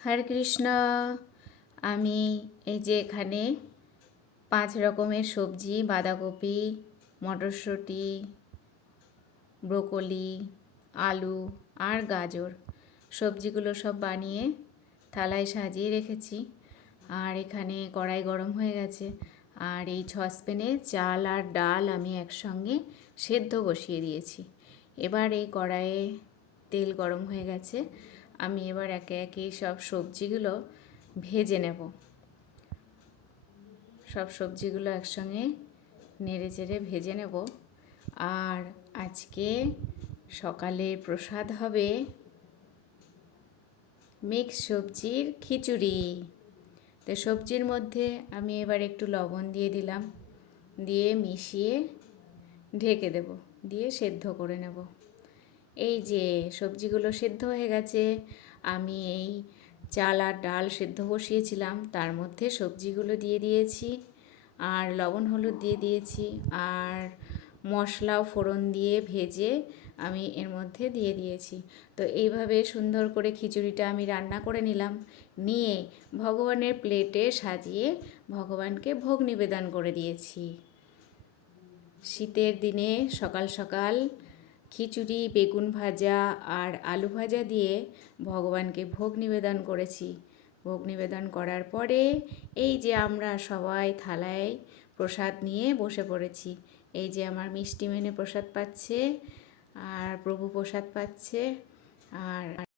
হরে কৃষ্ণ। আমি এই যে এখানে 5 রকমের সবজি, বাঁধাকপি, মটরশুঁটি, ব্রোকলি, আলু আর গাজর সবজিগুলো সব বানিয়ে থালায় সাজিয়ে রেখেছি। আর এখানে কড়াই গরম হয়ে গেছে। আর এই সসপ্যানে চাল আর ডাল আমি একসঙ্গে সেদ্ধ বসিয়ে দিয়েছি। এবার এই কড়াইয়ে তেল গরম হয়ে গেছে। আমি এবার একে একে সব সবজিগুলো ভেজে নেব। সব সবজিগুলো একসঙ্গে নেড়ে চেড়ে ভেজে নেব। আর আজকে সকালে প্রসাদ হবে মিক্স সবজির খিচুড়ি। তো সবজির মধ্যে আমি এবার একটু লবণ দিয়ে দিলাম, দিয়ে মিশিয়ে ঢেকে দেব, দিয়ে সেদ্ধ করে নেব। এই যে সবজিগুলো সেদ্ধ হয়ে গেছে, আমি এই চাল আর ডাল সেদ্ধ বসিয়েছিলাম তার মধ্যে সবজিগুলো দিয়ে দিয়েছি, আর লবণ হলুদ দিয়ে দিয়েছি, আর মশলাও ফোড়ন দিয়ে ভেজে আমি এর মধ্যে দিয়ে দিয়েছি। তো এইভাবে সুন্দর করে খিচুড়িটা আমি রান্না করে নিলাম, নিয়ে ভগবানের প্লেটে সাজিয়ে ভগবানকে ভোগ নিবেদন করে দিয়েছি। শীতের দিনে সকাল সকাল খিচুড়ি, বেগুন ভাজা আর আলু ভাজা দিয়ে ভগবানকে ভোগ নিবেদন করেছি। ভোগ নিবেদন করার পরে এই যে আমরা সবাই থালায় প্রসাদ নিয়ে বসে পড়েছি। এই যে আমার মিষ্টি মেনে প্রসাদ পাচ্ছে, আর প্রভু প্রসাদ পাচ্ছে, আর